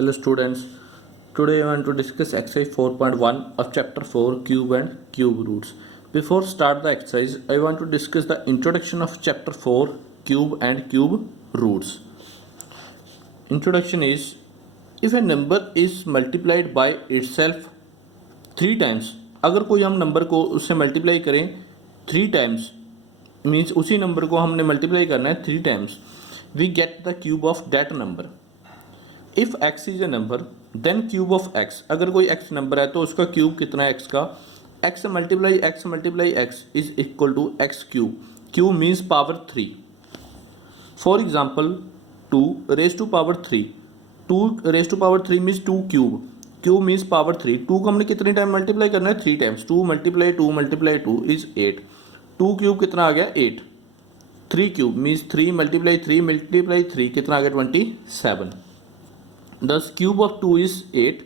Hello students, today I want to discuss exercise 4.1 of chapter 4 cube and cube roots. Before start the exercise, I want to discuss the introduction of chapter 4 cube and cube roots. Introduction is, if a number is multiplied by itself 3 times, अगर कोई हम number को उससे multiply करें 3 times means उसी number को हमने multiply करना है 3 times, we get the cube of that number. If x is a number then cube of x, अगर कोई x नंबर है तो उसका क्यूब कितना है x का, x multiply x is equal to x cube. Cube means power 3. For example 2 raise to power 3, 2 raise to power 3 means 2 cube, cube means power 3. 2 को हमने कितने टाइम मल्टीप्लाई करना है 3 टाइम्स. 2 multiply 2 is 8. 2 क्यूब कितना आ गया 8. 3 cube means 3 multiply 3 कितना आ गया 27. Thus cube of 2 is 8,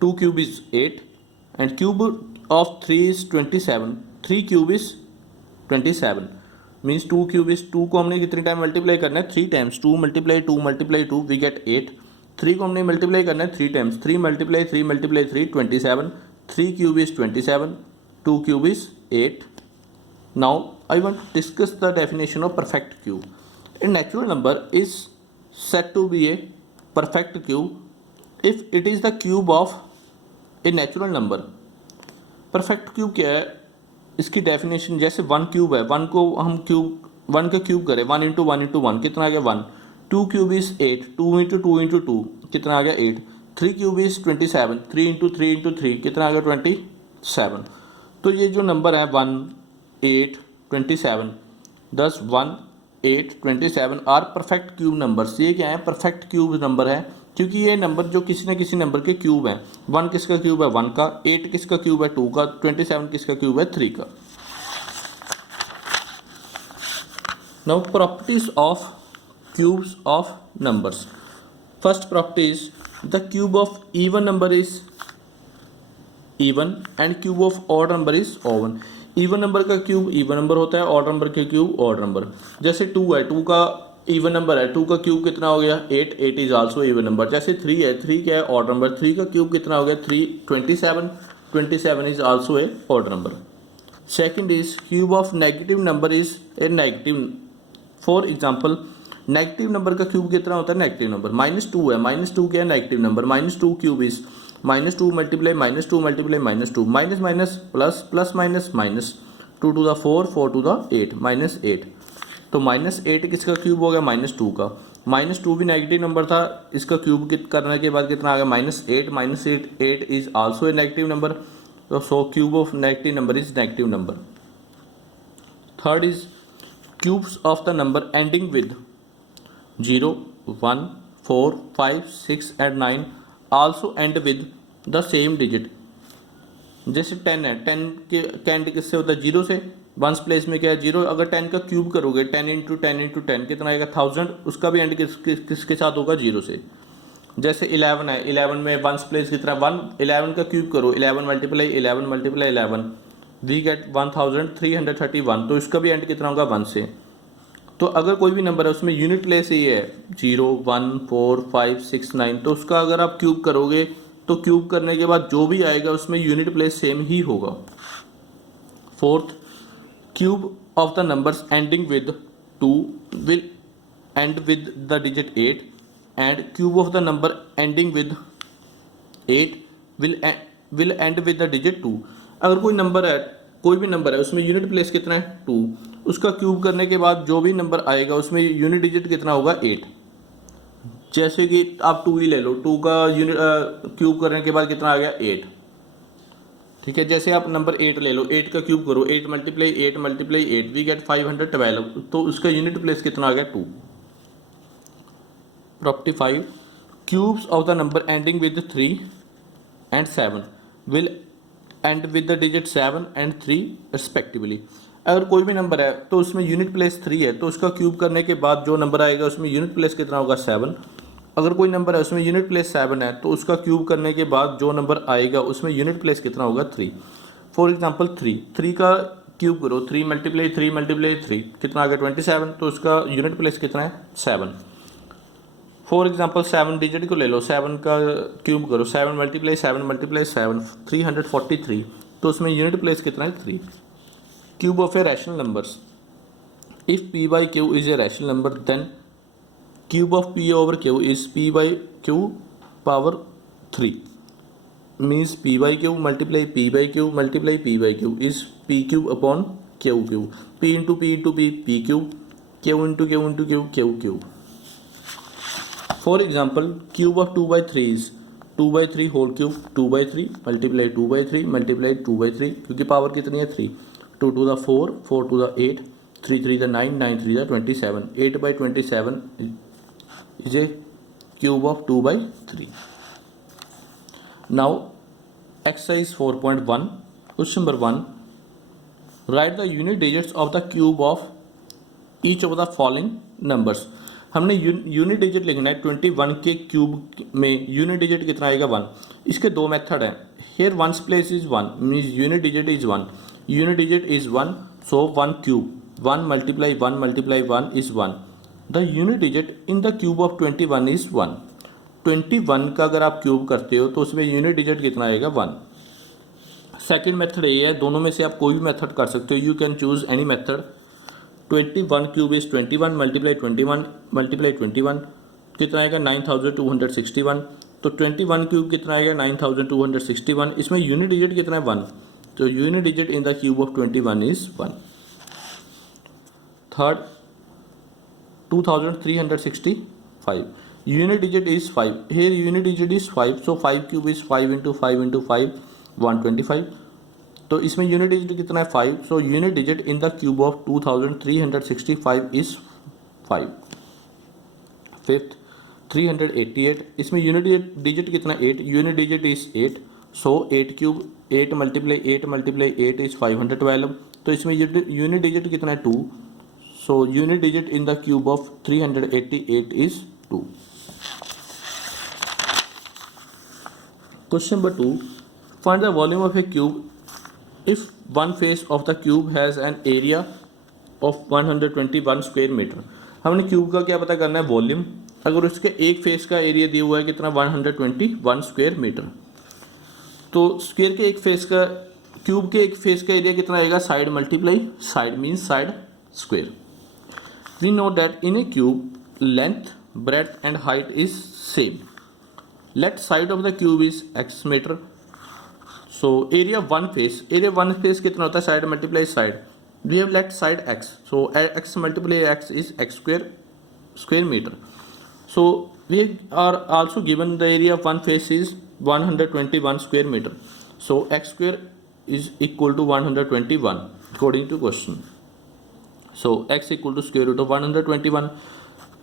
2 cube is 8 and cube of 3 is 27, 3 cube is 27 means 2 cube is 2 को हमने कितने टाइम मल्टीप्लाई करना है 3 टाइम्स. 2 multiply 2 we gate 8. 3 को हमने मल्टीप्लाई करना है 3 times. 3 multiply 3 27. 3 cube is 27, 2 cube is 8. Now I want to discuss the definition of perfect cube. A natural number is said to be a perfect cube if it is the cube of a natural number. Perfect cube क्या है, इसकी definition जैसे 1 cube है, 1 को हम cube 1 का cube करें 1 into 1 कितना आ गया 1. 2 क्यूब इज 8, 2 इंटू 2 कितना आ गया 8. 3 क्यूब इज 27, 3 इंटू 3 कितना आ गया 27. तो ये जो नंबर है 1 8 27, 10 1 8 27 आर परफेक्ट क्यूब नंबर्स. ये क्या है परफेक्ट क्यूब नंबर है क्योंकि ये नंबर जो किसी न किसी नंबर के क्यूब हैं. 1 किसका क्यूब है 1 का, 8 किसका क्यूब है 2 का, 27 किसका क्यूब है 3 का. Now properties of cubes of numbers. First property is the cube of even number is even and cube of odd number is odd. Even number का क्यूब इवन नंबर होता है, ऑड नंबर का cube odd number. जैसे 2 है, 2 का even number है, 2 का cube कितना हो गया 8, 8 इज आल्सो इवन नंबर. जैसे 3 है, 3 क्या है ऑड नंबर, 3 का क्यूब कितना हो गया 3 27, 27 is also A odd number. Second is cube of negative number is a negative. For example negative number का क्यूब कितना होता है नेगेटिव नंबर. -2 है, -2 क्या है negative number, -2 cube is -2 multiply -2 minus minus plus minus minus 2 to the 4 4 to the 8 -8. तो -8 किसका cube हो गया -2 का. -2 भी नेगेटिव नंबर था, इसका क्यूब करने के बाद कितना आ गया -8 8 is also a negative number. तो so cube of negative number is negative number. Third is cubes of the number ending with 0 1 4 5 6 and 9 also end with the same digit. जैसे 10 है, 10 के एंड किससे होता है 0 से. वंस प्लेस में क्या है 0. अगर 10 का क्यूब करोगे 10 इंटू 10 कितना आएगा 1000, उसका भी एंड किसके साथ होगा 0 से. जैसे 11 है, 11 में वंस प्लेस कितना 1, 11 का क्यूब करो 11 मल्टीप्लाई 11 वी गेट 1331, तो इसका भी एंड कितना होगा 1 से. तो अगर कोई भी नंबर है उसमें यूनिट प्लेस ये है 0 1 4 5 6 9, तो उसका अगर आप क्यूब करोगे तो क्यूब करने के बाद जो भी आएगा उसमें यूनिट प्लेस सेम ही होगा. Fourth, cube of the numbers ending with 2 will and with the digit 8 and cube of the number ending with 8 will and with the digit 2. अगर कोई नंबर है, कोई भी नंबर है उसमें यूनिट प्लेस कितना है 2, उसका क्यूब करने के बाद जो भी नंबर आएगा उसमें यूनिट डिजिट कितना होगा 8. जैसे कि आप 2 ही ले लो, 2 का यूनिट क्यूब करने के बाद कितना आ गया 8. ठीक है, जैसे आप नंबर 8 ले लो, 8 का क्यूब करो 8 मल्टीप्लाई 8 वी गेट 512, तो उसका यूनिट प्लेस कितना आ गया 2. Property 5, cubes of the number ending with 3 and 7 will and with the digit 7 and 3 respectively. अगर कोई भी नंबर है तो उसमें यूनिट प्लेस 3 है, तो उसका क्यूब करने के बाद जो नंबर आएगा उसमें यूनिट प्लेस कितना होगा 7. अगर कोई नंबर है उसमें यूनिट प्लेस 7 है, तो उसका क्यूब करने के बाद जो नंबर आएगा उसमें यूनिट प्लेस कितना होगा 3. फॉर एग्जांपल 3 का क्यूब करो 3 मल्टीप्लाई 3 कितना आ गया 27, तो उसका यूनिट प्लेस कितना है 7. फॉर एग्जांपल 7 डिजिट को ले लो, 7 का क्यूब करो, 7 मल्टीप्लाई 7 343, तो उसमें यूनिट प्लेस कितना है 3। Cube of a rational numbers, if p by q is a rational number then cube of p over q is p by q power 3, means p by q multiply p by q multiply p by q is p cube upon q cube, p into p into p p cube, q into q into q q cube. For example, cube of 2 by 3 is 2 by 3 whole cube, 2 by 3 multiply 2 by 3 multiply 2 by 3, क्योंकि power कितनी है 3, 2 to the 4, 4 to the 8, 3 3 the 9, 9 3 the 27, 8 by 27 is a cube of 2 by 3. Now exercise 4.1, question number 1, write the unit digits of the cube of each of the following numbers. हमने unit digit लिखना है 21 के cube में, unit digit कितना आएगा 1। इसके दो method हैं, here once place is 1 means unit digit is 1, unit digit is 1, so 1 cube, 1 multiply 1 is 1, the unit digit in the cube of 21 is 1। 21 का अगर आप क्यूब करते हो तो उसमें यूनिट डिजिट कितना आएगा 1। सेकेंड मेथड ये है, दोनों में से आप कोई भी मेथड कर सकते हो, you can choose any method. 21 cube is 21 multiply 21 कितना आएगा 9261, तो 21 क्यूब कितना आएगा 9261, इसमें यूनिट डिजिट कितना है 1, तो unit digit in the cube of 21 is 1। Third 2365, unit digit is 5, here unit digit is 5, so 5 cube is 5 into 5 into 5 125, तो इसमें यूनिट डिजिट कितना है 5, so unit digit in the cube of 2365 is 5। Fifth 388, इसमें unit digit कितना है 8, unit digit is 8, so 8 cube 8 multiply 8 is 512, तो इसमें unit digit कितना है 2, so unit digit in the cube of 388 is 2। Question number 2, find the volume of A cube if one face of the cube has an area of 121 square metre. हमने cube का क्या पता करना है volume, अगर उसके एक फेस का एरिया दिया हुआ है कितना 121 स्क्वायर मीटर, तो स्क्वायर के एक फेस का, क्यूब के एक फेस का एरिया कितना आएगा side multiply side means side square. We know that in a cube length breadth and height is same, let side of the cube is x metre, so area one face कितना होता है side multiply side, we have let side x, so x multiply x is x square metre, so we are also given the area of one face is 121 square metre, so x square is equal to 121 according to question, so x equal to square root of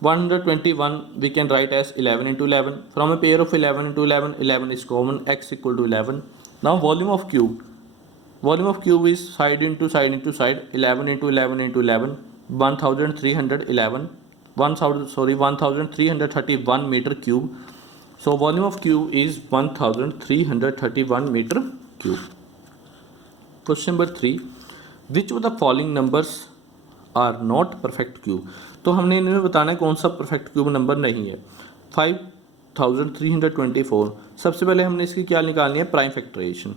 121 we can write as 11 into 11, from a pair of 11 into 11 is common, x equal to 11. Now volume of cube is side into side into side, 11 into 11 into 11, 1331 meter cube, so volume of cube is 1331 meter cube. Question number 3, which of the following numbers are not perfect cube, तो हमने इनमें बताना है कौन सा perfect cube number नहीं है। 5324, सबसे पहले हमने इसकी क्या निकालनी है प्राइम फैक्टराइजेशन,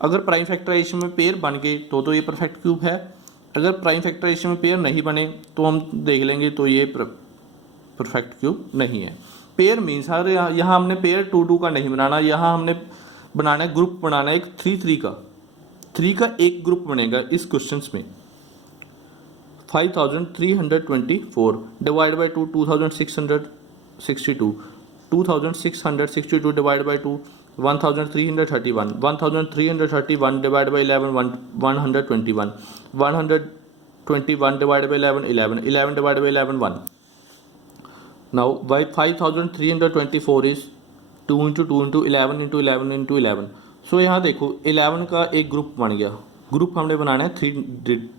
अगर प्राइम फैक्टराइजेशन में पेयर बन गए तो ये परफेक्ट क्यूब है, अगर प्राइम फैक्टराइजेशन में पेयर नहीं बने तो हम देख लेंगे तो ये परफेक्ट क्यूब नहीं है। पेयर मीन्स हर यहाँ हमने पेयर 2 2 का नहीं बनाना, यहाँ हमने बनाना है ग्रुप बनाना है एक 3 3 का, 3 का एक ग्रुप बनेगा इस क्वेश्चन में। 5324 divide by 2 2662 divide by 2 1331 divide by 11 121 divide by 11 divide by 11 1। Now by 5324 is 2 into 2 into 11 into 11 into 11, सो यहाँ देखो 11 का एक ग्रुप बन गया, ग्रुप हमने बनाना है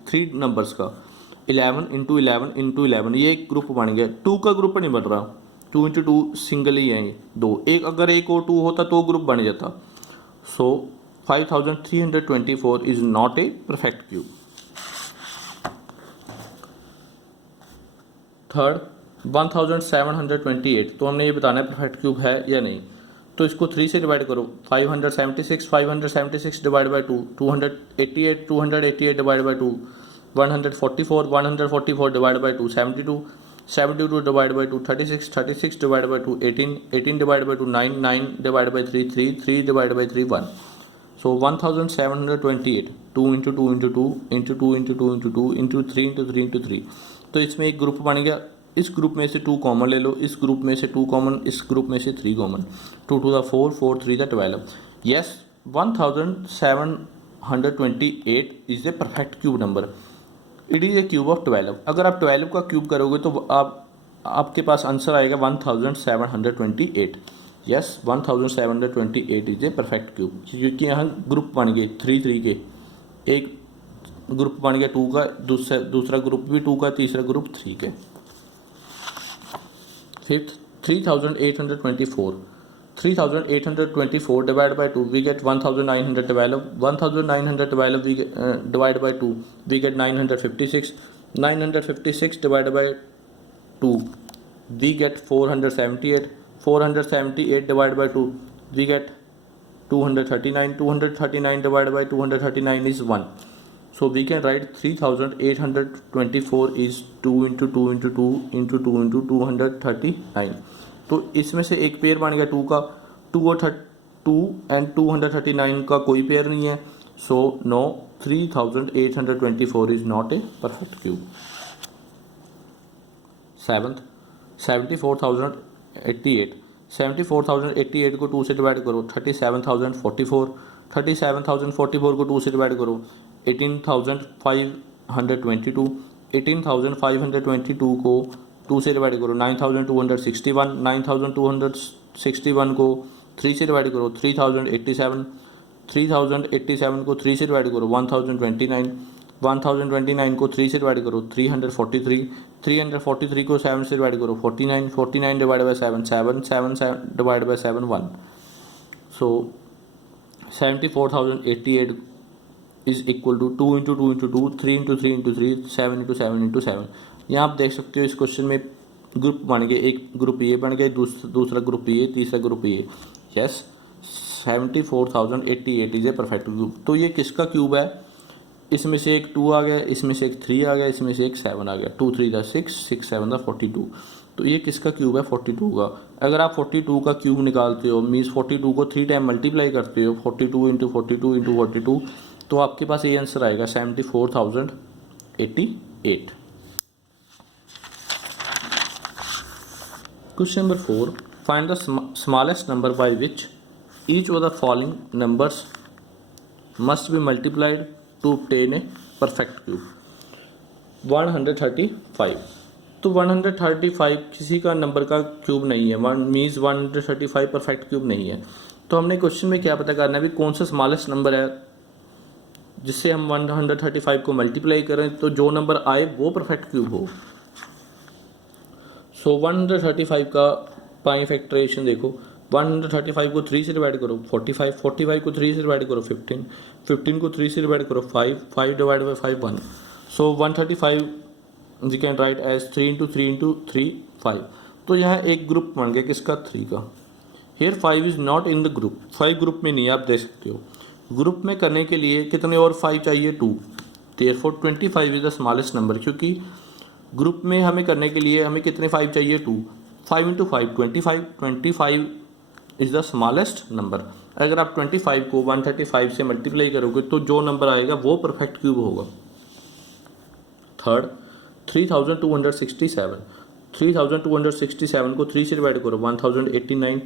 3 नंबर्स का, 11 इंटू 11 इंटू 11, ये एक ग्रुप बन गया। 2 का ग्रुप नहीं बन रहा, 2 इंटू 2 सिंगल ही है, 2 एक, अगर एक और 2 होता तो ग्रुप बन जाता, सो 5324 is not a perfect cube. Third 1728, तो हमने ये बताना है परफेक्ट क्यूब है या नहीं। तो इसको 3 से डिवाइड करो, 576 divide by 2, 288 divide by 2, 144 divide by 2, 72 divide by 2, 36 divide by 2, 18 divide by 2, 9 divide by 3 divide by 3 1। So 1728, 2 into 2 into 2 into 2 into 2 into 2 into 3 into 3 into 3। तो इसमें एक ग्रुप बन गया, इस ग्रुप में से 2 कॉमन ले लो, इस ग्रुप में से 2 कॉमन, इस ग्रुप में से 3 common, 2 to the 4, 4 3 the 12। Yes, 1728 is a perfect cube number. It is a cube of 12। अगर आप 12 का क्यूब करोगे तो आपके पास आंसर आएगा 1728। Yes, 1728 is a perfect cube, क्योंकि यहाँ ग्रुप बन गए 3 3 के, एक ग्रुप बन गया 2 का, दूसरा ग्रुप भी 2 का, तीसरा ग्रुप 3 के। Fifth, 3824 divide by 2 we get 1912, 1912 we divide by 2 we get 956, 956 divide by 2 we get 478, 478 divide by 2 we get 239, 239 divided by 239 is 1. So we can write 3824 is 2 into 2 into 2 into 2 into 239. तो इसमें से एक pair बन गया 2 का, 2 and 239 का कोई pair नहीं है। So no, 3824 is not a perfect cube. Seventh, 74,088, 74,088 को 2 से डिवाइड करो, 37,044, 37,044 को 2 से डिवाइड करो, 18,522, 18,522 को 2 से डिवाइड करो, 9,261, 9,261 को 3 से डिवाइड करो, 3,087, 3,087 को 3 से डिवाइड करो, 1,029, 1,029 को 3 से डिवाइड करो, 343, 343 को 7 से डिवाइड करो, 49, 49 divide by 7, 7 divide by 7 1। So 74,088 is equal to 2 into 2 into 2, 3 into 3 into 3, 7 into 7 into 7। यहाँ आप देख सकते हो इस क्वेश्चन में ग्रुप बन गए, एक ग्रुप ये बन गया, दूसरा ग्रुप ये, तीसरा ग्रुप ये। Yes, 74,088 is a perfect cube. तो ये किसका क्यूब है? इसमें से एक 2 आ गया, इसमें से एक 3 आ गया, इसमें से एक 7 आ गया, 2 3 द 6, 6 7 द 42। तो ये किसका क्यूब है? 42 का। अगर आप 42 का क्यूब निकालते हो, मीन्स 42 को 3 टाइम मल्टीप्लाई करते हो, 42 इंटू 42 इंटू 42, तो आपके पास ये आंसर आएगा 74,088। Question number 4, find the smallest number by which each of the following numbers must be multiplied to obtain a perfect cube. 135। तो 135 किसी का नंबर का क्यूब नहीं है, मीन्स 135 परफेक्ट क्यूब नहीं है। तो हमने क्वेश्चन में क्या पता करना है, भी कौन सा स्मॉलेस्ट नंबर है जिससे हम 135 को मल्टीप्लाई करें तो जो नंबर आए वो परफेक्ट क्यूब हो। सो 135 का पाई फैक्टराइजेशन देखो, 135 को 3 से डिवाइड करो, 45, 45 को 3 से डिवाइड करो, 15, 15 को 3 से डिवाइड करो, 5, 5 divide by 5 1। So 135 you can write as 3 into 3 into 3 5। तो यहाँ एक ग्रुप बन गया किसका? 3 का। Here 5 is not in the group, 5 group में नहीं है, आप देख सकते हो। ग्रुप में करने के लिए कितने और 5 चाहिए? 2। Therefore 25 is the smallest number, क्योंकि ग्रुप में हमें करने के लिए हमें कितने 5 चाहिए? 2। 5 into 5 25, 25 is the smallest number. अगर आप 25 को 135 से मल्टीप्लाई करोगे तो जो नंबर आएगा वो परफेक्ट क्यूब होगा। थर्ड, 3267, 3267 को 3 से डिवाइड करो, 1089,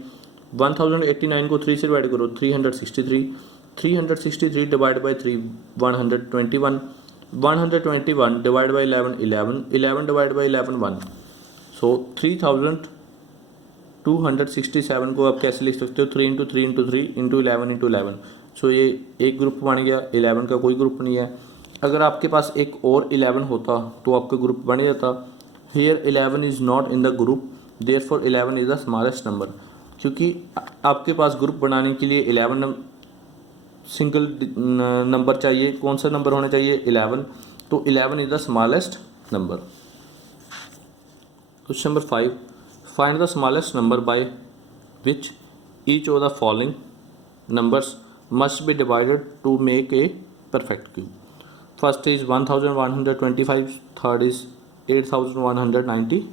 1089 को 3 से डिवाइड करो, 363, 363 divide by 3 121, 121 divide by 11 11, 11 divide by 11 1। सो 3267 को आप कैसे लिख सकते हो? 3 इंटू 3 इंटू 3 इंटू 11 इंटू 11। सो ये एक ग्रुप बन गया, 11 का कोई ग्रुप नहीं है। अगर आपके पास एक और 11 होता तो आपका ग्रुप बन जाता। Here 11 is not in the group, therefore 11 is the smallest number, क्योंकि आपके पास ग्रुप बनाने के लिए 11 सिंगल नंबर चाहिए। कौन सा नंबर होना चाहिए? 11। तो 11 is the smallest number. Question number 5. Find the smallest number by which each of the following numbers must be divided to make a perfect cube. First is 1125, third is 8192.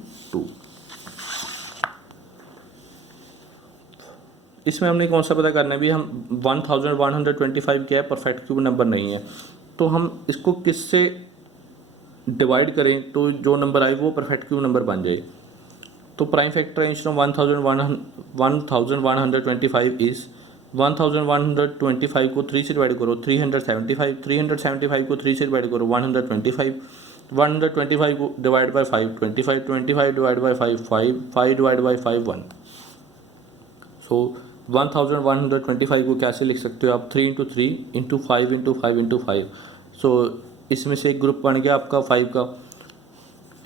इसमें हमने कौन सा पता करना है भी, हम 1125 क्या है, परफेक्ट क्यूब नंबर नहीं है, तो हम इसको किससे डिवाइड करें तो जो नंबर आए वो परफेक्ट क्यूब नंबर बन जाए। तो प्राइम फैक्टराइजेशन ऑफ 1125 इज़ 1125 को 3 से डिवाइड करो 375, 375 को 3 से डिवाइड करो 125, 125 को divide by 5 25, 25 divide by 5 5, 5 divide by 5 1। सो 1125 को कैसे लिख सकते हो आप, 3 इंटू 3 इंटू 5 इंटू 5 इंटू 5। सो इसमें से एक ग्रुप बन गया आपका 5 का।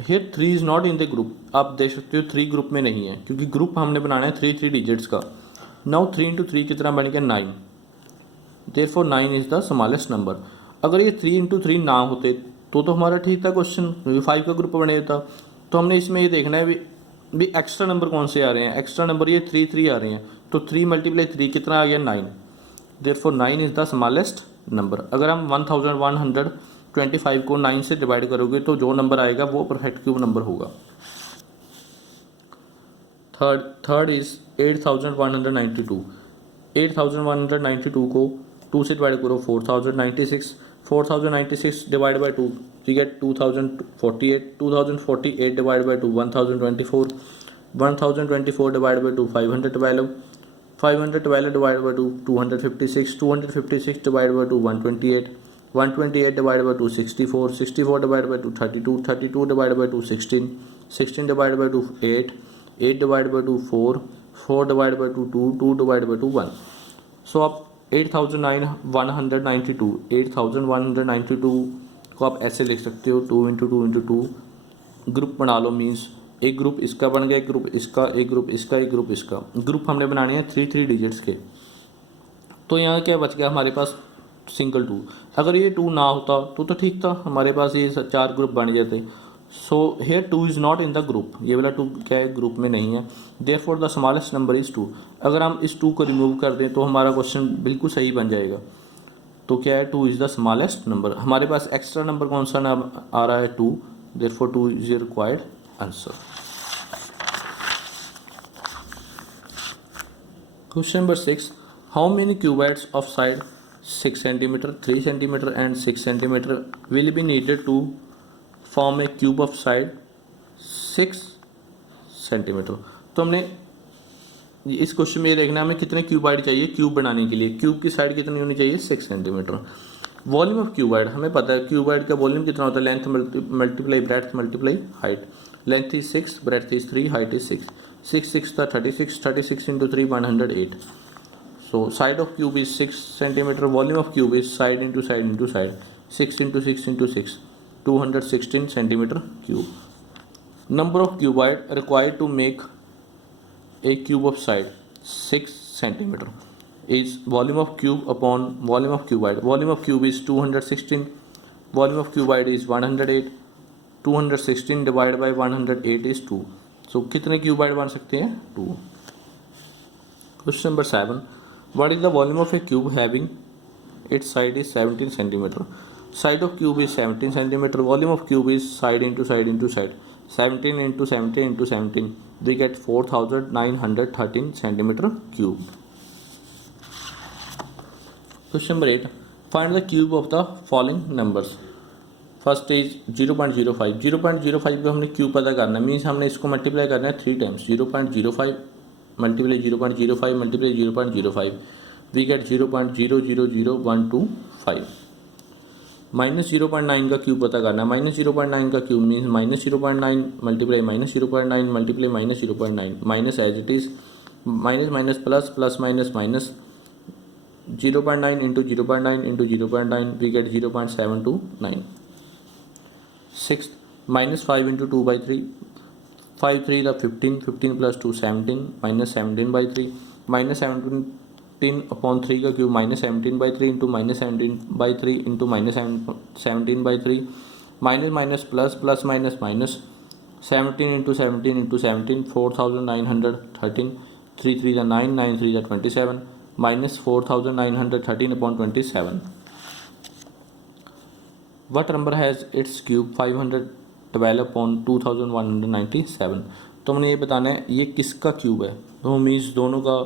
Here 3 is not in the group, आप देख सकते हो 3 ग्रुप में नहीं है क्योंकि ग्रुप हमने बनाना है 3 डिजिट्स का। नाउ 3 इंटू 3 कितना बन गया 9, therefore 9 is the smallest number. अगर ये 3 इंटू 3 ना होते तो हमारा ठीक था क्वेश्चन, 5 का ग्रुप बने था। तो हमने इसमें ये देखना है भी एक्स्ट्रा नंबर कौन से आ रहे हैं, एक्स्ट्रा नंबर ये 3 आ रहे हैं, तो 3 मल्टीप्लाई 3 कितना आ गया 9, therefore 9 is the smallest number. अगर हम 1125 को 9 से डिवाइड करोगे तो जो नंबर आएगा वो परफेक्ट क्यूब नंबर होगा। थर्ड इज़ 8192, 8192 को 2 से डिवाइड करो 4096, 4096 divide by 2 we get 2048, 2048 divide by 2 1024, 1024 divide by 2 512, 512 divide by 2 256, 256 divide by 2 128, 128 divide by 2 64, 64 divide by 2 32, 32 divide by 2 16, 16 divide by 2 8, 8 divide by 2 4, 4 divide by 2 2, 2 divide by 2 1। सो आप 8192 को आप ऐसे लिख सकते हो 2 इंटू 2 इंटू 2, ग्रुप बना लो। मीन्स एक ग्रुप इसका बन गया, एक ग्रुप इसका, एक ग्रुप इसका, एक ग्रुप इसका। ग्रुप हमने बनाने हैं 3 डिजिट्स के। तो यहाँ क्या बच गया हमारे पास सिंगल 2। अगर ये 2 ना होता तो ठीक था, हमारे पास ये 4 ग्रुप बन जाते। So here 2 is not in the group, ये वाला 2 क्या है, ग्रुप में नहीं है। Therefore the smallest number is 2। अगर हम इस 2 को रिमूव कर दें तो हमारा क्वेश्चन बिल्कुल सही बन जाएगा। तो क्या है, 2 इज़ द स्मॉलेस्ट नंबर। हमारे पास एक्स्ट्रा नंबर कौन सा आ रहा है 2, therefore 2 is your required answer. Question number 6, how many cuboids of side 6 centimetre, 3 centimetre and 6 centimetre will be needed to form a cube of side 6 centimetre. तो हमने इस question में ये देखना है हमें कितने क्यूबाइड चाहिए क्यूब बनाने के लिए। क्यूब की साइड कितनी होनी चाहिए 6 सेंटीमीटर। वॉल्यूम ऑफ क्यूबाइड हमें पता है, क्यूबाइड का वॉल्यूम कितना होता है, length multiply breadth multiply height. Length is 6, breadth is 3, height is 6, 6 6 था 36, 36 into 3 108। So side of cube is 6 centimetre, volume of cube is side into side into side, 6 into 6 into 6, 216 centimetre cube. Number of cuboid required to make a cube of side 6 centimeter is volume of cube upon volume of cuboid. Volume of cube is 216, volume of cuboid is 108, 216 divided by 108 is 2. So कितने cuboid बन सकते हैं 2। Question number 7, what is the volume of a cube having its side is 17 centimeter? Side of cube is 17 centimeter, volume of cube is side into side into side, 17 into 17 into 17, we get 4913 centimeter cube. Question number 8, find the cube of the following numbers. First is 0.05, 0.05 को हमने cube पता करना है। Means हमने इसको multiply करना है 3 times, 0.05 multiply 0.05 multiply 0.05, we get 0.000125। Minus 0.9 का क्यूब पता करना है। माइनस 0.9 का cube means minus 0.9 multiply minus 0.9 multiply minus 0.9, minus as it is, minus minus plus, plus minus minus, 0.9 into 0.9 into 0.9 we get 0.729। Six minus 5 into 2/3, 5 3 the 15, 15 plus 2 17, minus 17/3, minus 17 upon 3 का cube minus 17/3 into minus 17/3 into minus 17/3, minus minus plus, plus minus minus, 17 into 17 into 17, 4913, 3 3 the 9, 9 3 the 27, minus 4913 upon 27. What number has its cube 512 upon 2197? तो हमने ये बताना है ये किसका cube है, तो मीन्स दोनों का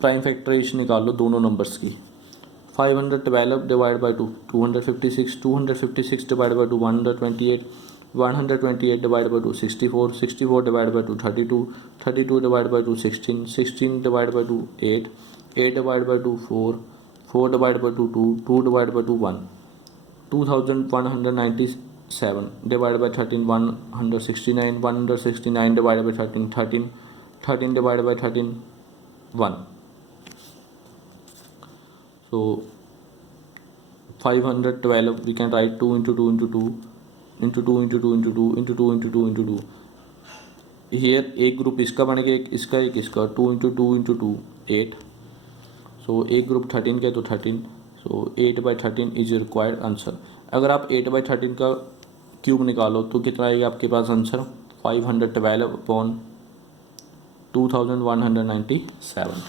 प्राइम फैक्टराइजेशन निकाल लो दोनों नंबर्स की. 512 divide by 256, 256 divide by 128, 128 divide by 64, 64 divide by 32, 32 divide by 16, 16 divide by 8, 8 divide by 4, 4 divide by 2, 2 divide by 1, 2197 divided by 13, 169, 169 divided by 13, 13, 13 divided by 13, 1. So 512 we can write 2 into 2 into 2 into 2 into 2 into 2 into 2 into 2 into 2. Here एक group इसका बन गया, एक इसका, एक इसका. 2 into 2 into 2 8. So एक group 13 का तो 13. So 8 by 13 is your required answer. अगर आप 8 by 13 का क्यूब निकालो तो कितना आएगा आपके पास answer? 512 upon 2197.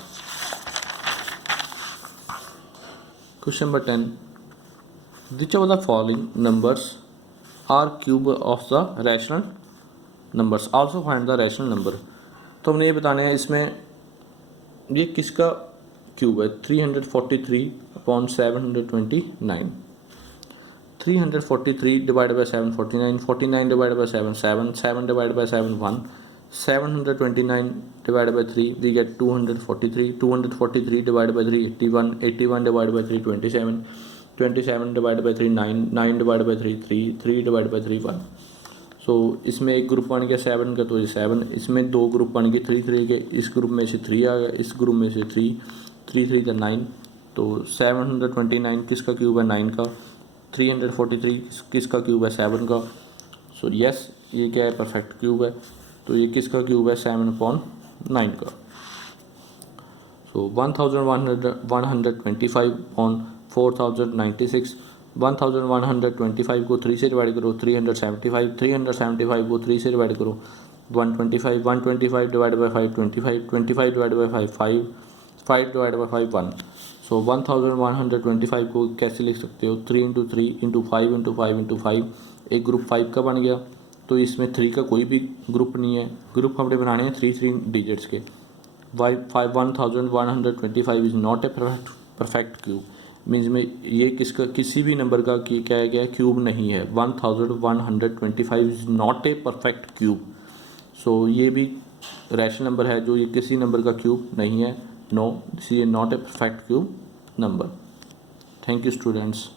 Question number 10. Which of the following numbers are cube of the rational numbers? Also find the rational number. तो हमने ये बताना है इसमें ये किसका क्यूब है. 343 upon 729. 343 divided by 749, 49 divided by 7, 7, 7 divided by 7, 1, 729 divided by 3, we get 243, 243 divided by 3, 81, 81 divided by 3, 27, 27 divided by 3, 9, 9 divided by 3, 3, 3 divided by 3, 1. सो इसमें एक ग्रुप बन गया 7 का, तो ये 7, इसमें दो ग्रुप बन गए 3 3 के, इस ग्रुप में से 3 आ गया, इस ग्रुप में से 3, 3 3 का 9, तो 729 किसका क्यूब है? 9 का. 343 किसका क्यूब है? 7 का. सो यस ये क्या है? परफेक्ट क्यूब है. तो ये किसका क्यूब है? 7/9 का. सो 1125 ऑन 4096. 1125 को 3 से डिवाइड करो 375, 375 को 3 से डिवाइड करो 125, 125 divide by 5 25, 25 divide by 5 5, 5 divide by 5 1. सो 1125 को कैसे लिख सकते हो? 3 इंटू 3 इंटू 5 इंटू 5 इंटू 5. एक ग्रुप 5 का बन गया, तो इसमें 3 का कोई भी ग्रुप नहीं है. ग्रुप हमने बनाने हैं 3 डिजिट्स के. 1125 is not a perfect cube. Means में ये किसका किसी भी नंबर का क्या है, क्या क्यूब नहीं है. 1125 is not a perfect cube. So ये भी रैशनल नंबर है जो ये किसी नंबर का क्यूब नहीं है. No, this is not a perfect cube number. Thank you students.